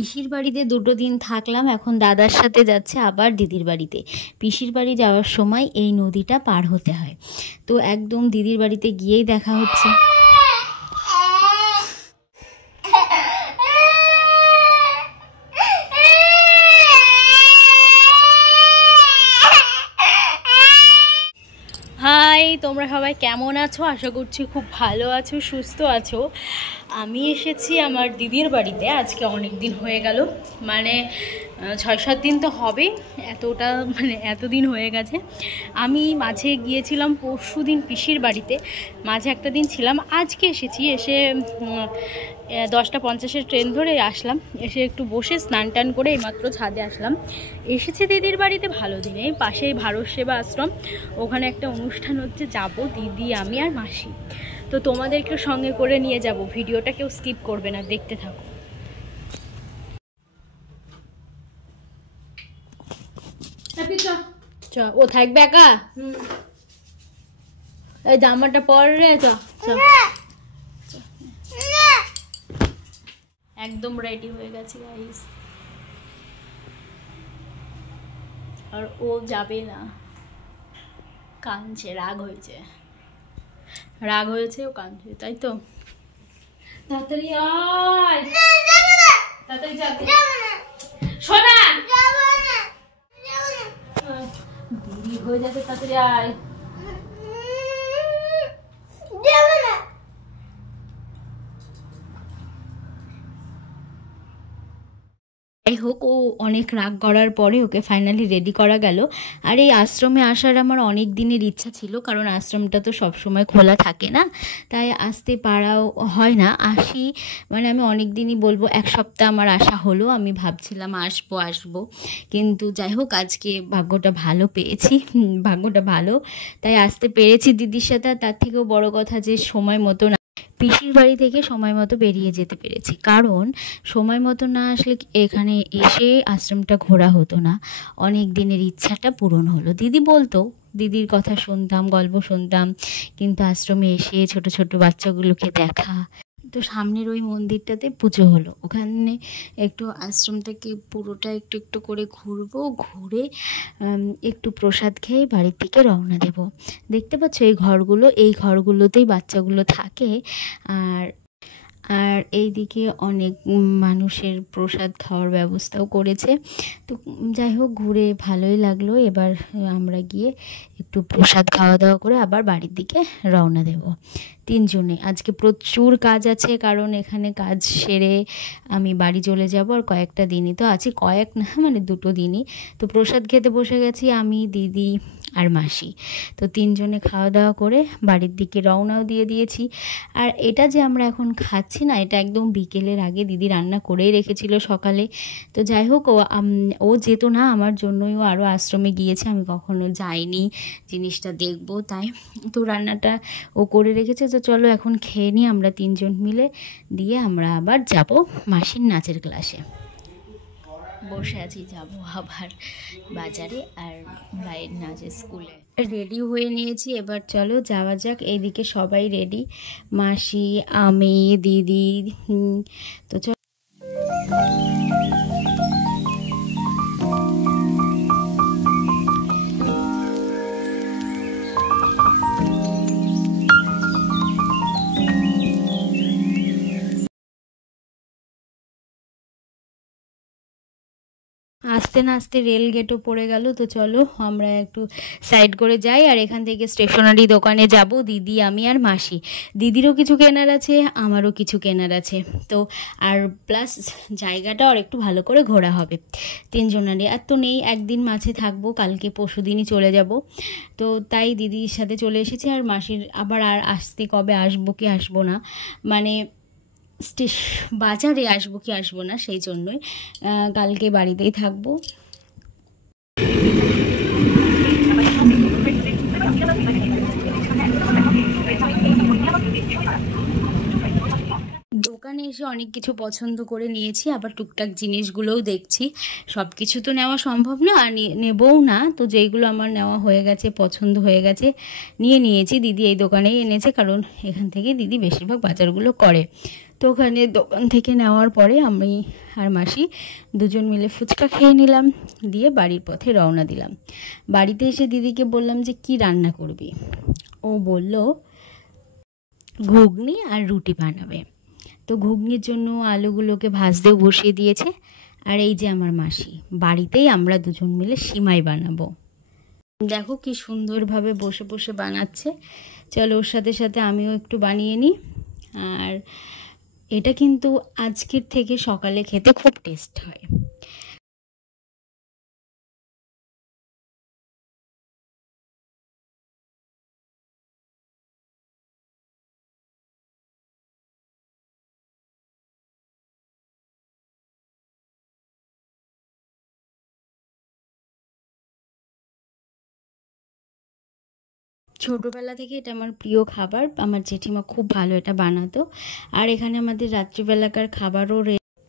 পিসির বাড়িতে 2 দিন থাকলাম, এখন দাদার সাথে যাচ্ছে আবার দিদির বাড়িতে। পিসির বাড়ি যাওয়ার সময় এই নদীটা পার হতে হয়, তো একদম দিদির বাড়িতে গিয়েই দেখা হচ্ছে। হাই, তোমরা সবাই কেমন আছো? আশা করছি খুব ভালো আছো, সুস্থ আছো। আমি এসেছি আমার দিদির বাড়িতে। আজকে অনেক দিন হয়ে গেল, মানে 6-7 দিন তো হবেই, এতদিন হয়ে গেছে। আমি মাঝে গিয়েছিলাম পরশু দিন পিসির বাড়িতে, মাঝে একটা দিন ছিলাম। আজকে এসেছি, এসে 10:50-এর ট্রেন ধরে আসলাম। এসে একটু বসে স্নান টান করে এইমাত্র ছাদে আসলাম। এসেছি দিদির বাড়িতে ভালো দিনে, পাশেই ভারত সেবা আশ্রম, ওখানে একটা অনুষ্ঠান হচ্ছে, যাব দিদি, আমি আর মাসি। তো তোমাদেরকে সঙ্গে করে নিয়ে যাব, ভিডিওটা কেউ স্কিপ করবে না, দেখতে থাকো। ও থাকবে একা? এই জামাটা পর রে, একদম রেডি হয়ে গেছে গাইস। আর ও যাবে না, কাঁদছে, রাগ হয়েছে, ও কাঁদছে, তাই তো? তাড়াতাড়ি আয়, তাড়াতাড়ি যাবে। শোনা, দেরি হয়ে যাবে, তাড়াতাড়ি আয়। যাই হোক, ও অনেক রাগ করার পরে ওকে ফাইনালি রেডি করা গেল। আর এই আশ্রমে আসার আমার অনেক দিনের ইচ্ছা ছিল, কারণ আশ্রমটা তো সবসময় খোলা থাকে না, তাই আসতে পারাও হয় না। আসি মানে আমি অনেক দিনই বলবো, 1 সপ্তাহ আমার আসা হলো। আমি ভাবছিলাম আসবো, কিন্তু যাই হোক আজকে ভাগ্যটা ভালো পেয়েছি, তাই আসতে পেরেছি দিদির সাথে। তার থেকেও বড় কথা যে সময় মতো না, পিসির বাড়ি থেকে সময় মতো বেরিয়ে যেতে পেরেছি, কারণ সময় মতো না আসলে এখানে এসে আশ্রমটা ঘোরা হতো না। অনেক দিনের ইচ্ছাটা পূরণ হলো। দিদি বলতো, দিদির কথা শুনতাম, গল্প শুনতাম, কিন্তু আশ্রমে এসে ছোট ছোট বাচ্চাগুলোকে দেখা। তো সামনের ওই মন্দিরটাতে পুজো হলো, ওখানে একটু আশ্রমটাকে পুরোটা একটু করে ঘুরবো, ঘুরে একটু প্রসাদ খেয়ে বাড়ির দিকে রওনা দেব। দেখতে পাচ্ছ এই ঘরগুলোতেই বাচ্চাগুলো থাকে। আর এইদিকে অনেক মানুষের প্রসাদ খাওয়ার ব্যবস্থাও করেছে। তো যাই হোক, ঘুরে ভালোই লাগলো। এবার আমরা গিয়ে একটু প্রসাদ খাওয়া দাওয়া করে আবার বাড়ির দিকে রওনা দেব 3 জনে। আজকে প্রচুর কাজ আছে, কারণ এখানে কাজ সেরে আমি বাড়ি চলে যাব। আর কয়েকটা দিনই তো আছে, 2 দিনই। তো প্রসাদ খেতে বসে গেছি আমি, দিদি আর মাসি। তো 3 জনে খাওয়া দাওয়া করে বাড়ির দিকে রওনাও দিয়ে দিয়েছি। আর এটা যে আমরা এখন খাচ্ছি না, এটা একদম বিকেলের আগে দিদি রান্না করেই রেখেছিল সকালে। তো যাই হোক, ও যেত না, আমার জন্যই ও আরও আশ্রমে গিয়েছে, আমি কখনো যাইনি, জিনিসটা দেখবো তাই। তো রান্নাটা ও করে রেখেছে। তো চলো এখন খেয়ে নিই আমরা 3 জন মিলে, দিয়ে আমরা আবার যাব মাসির নাচের ক্লাসে। বসে আছি, যাব আবার বাজারে আর ভাইয়ের নাচের স্কুলে। রেডি হয়ে নিয়েছি, এবার চলো যাওয়া যাক। এইদিকে সবাই রেডি, মাসি, আমি, দিদি। তো চলো। আস্তে না আস্তে রেল গেটও পড়ে গেল। তো চলো আমরা একটু সাইড করে যাই, আর এখান থেকে স্টেশনারি দোকানে যাব, দিদি, আমি আর মাসি। দিদিরও কিছু কেনার আছে, আমারও কিছু কেনার আছে। তো আর প্লাস জায়গাটা আর একটু ভালো করে ঘোরা হবে 3 জনেরই। আর তো নেই, একদিন মাঝে থাকবো, কালকে পরশু দিনই চলে যাব। তো তাই দিদির সাথে চলে এসেছি। আর মাসির আবার আর আসতে কবে আসবো কি আসবো না, মানে বাজারে আসবো কি আসবো না, সেই জন্যই কালকে বাড়িতেই থাকবো। দোকানে এসে অনেক কিছু পছন্দ করে নিয়েছি, আবার টুকটাক জিনিসগুলোও দেখছি। সব কিছু তো নেওয়া সম্ভব না, আর নেবও না। তো যেইগুলো আমার নেওয়া হয়ে গেছে, পছন্দ হয়ে গেছে, নিয়েছি। দিদি এই দোকানেই এনেছে, কারণ এখান থেকে দিদি বেশিরভাগ বাজারগুলো করে। তো ওখানে দোকান থেকে নেওয়ার পরে আমি আর মাসি দুজন মিলে ফুচকা খেয়ে নিলাম, দিয়ে বাড়ির পথে রওনা দিলাম। বাড়িতে এসে দিদিকে বললাম যে কি রান্না করবি। ও বলল ঘুগনি আর রুটি বানাবে। তো ঘুগনির জন্য আলুগুলোকে ভাজতেও বসিয়ে দিয়েছে। আর এই যে আমার মাসি, বাড়িতেই আমরা দুজন মিলে সিমাই বানাবো। দেখো কি সুন্দরভাবে বসে বসে বানাচ্ছে। চলো ওর সাথে সাথে আমিও একটু বানিয়ে নিই। আর এটা কিন্তু আজকের থেকে সকালে খেতে খুব টেস্ট হয়। ছোটোবেলা থেকে এটা আমার প্রিয় খাবার, আমার জেঠিমা খুব ভালো এটা বানাতো। আর এখানে আমাদের রাত্রিবেলাকার খাবারও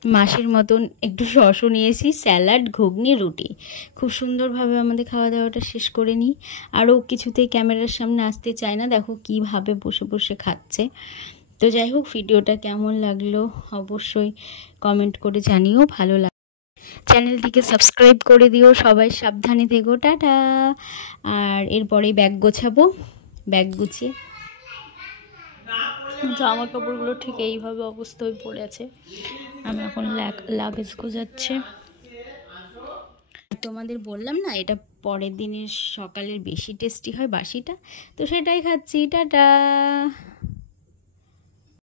মাসের মতন একটু সসও নিয়েছি, স্যালাড, ঘুগনি, রুটি। খুব সুন্দরভাবে আমাদের খাওয়া দাওয়াটা শেষ করে নিই। আরও কিছুতেই ক্যামেরার সামনে আসতে চায় না, দেখো কীভাবে বসে বসে খাচ্ছে। তো যাই হোক, ভিডিওটা কেমন লাগলো অবশ্যই কমেন্ট করে জানিও। ভালো চ্যানেলটিকে সাবস্ক্রাইব করে দিও। সবাই সাবধানে থেকো, টাটা। আর এরপরেই ব্যাগ গোছাবো, ব্যাগ গুছিয়ে জামা কাপড়গুলো ঠিক এইভাবে অবস্থায় পড়ে আছে। আমি এখন লাগেজ গোছাচ্ছি। তোমাদের বললাম না এটা পরের দিনের সকালের বেশি টেস্টি হয় বাসিটা, তো সেটাই খাচ্ছি, টাটা।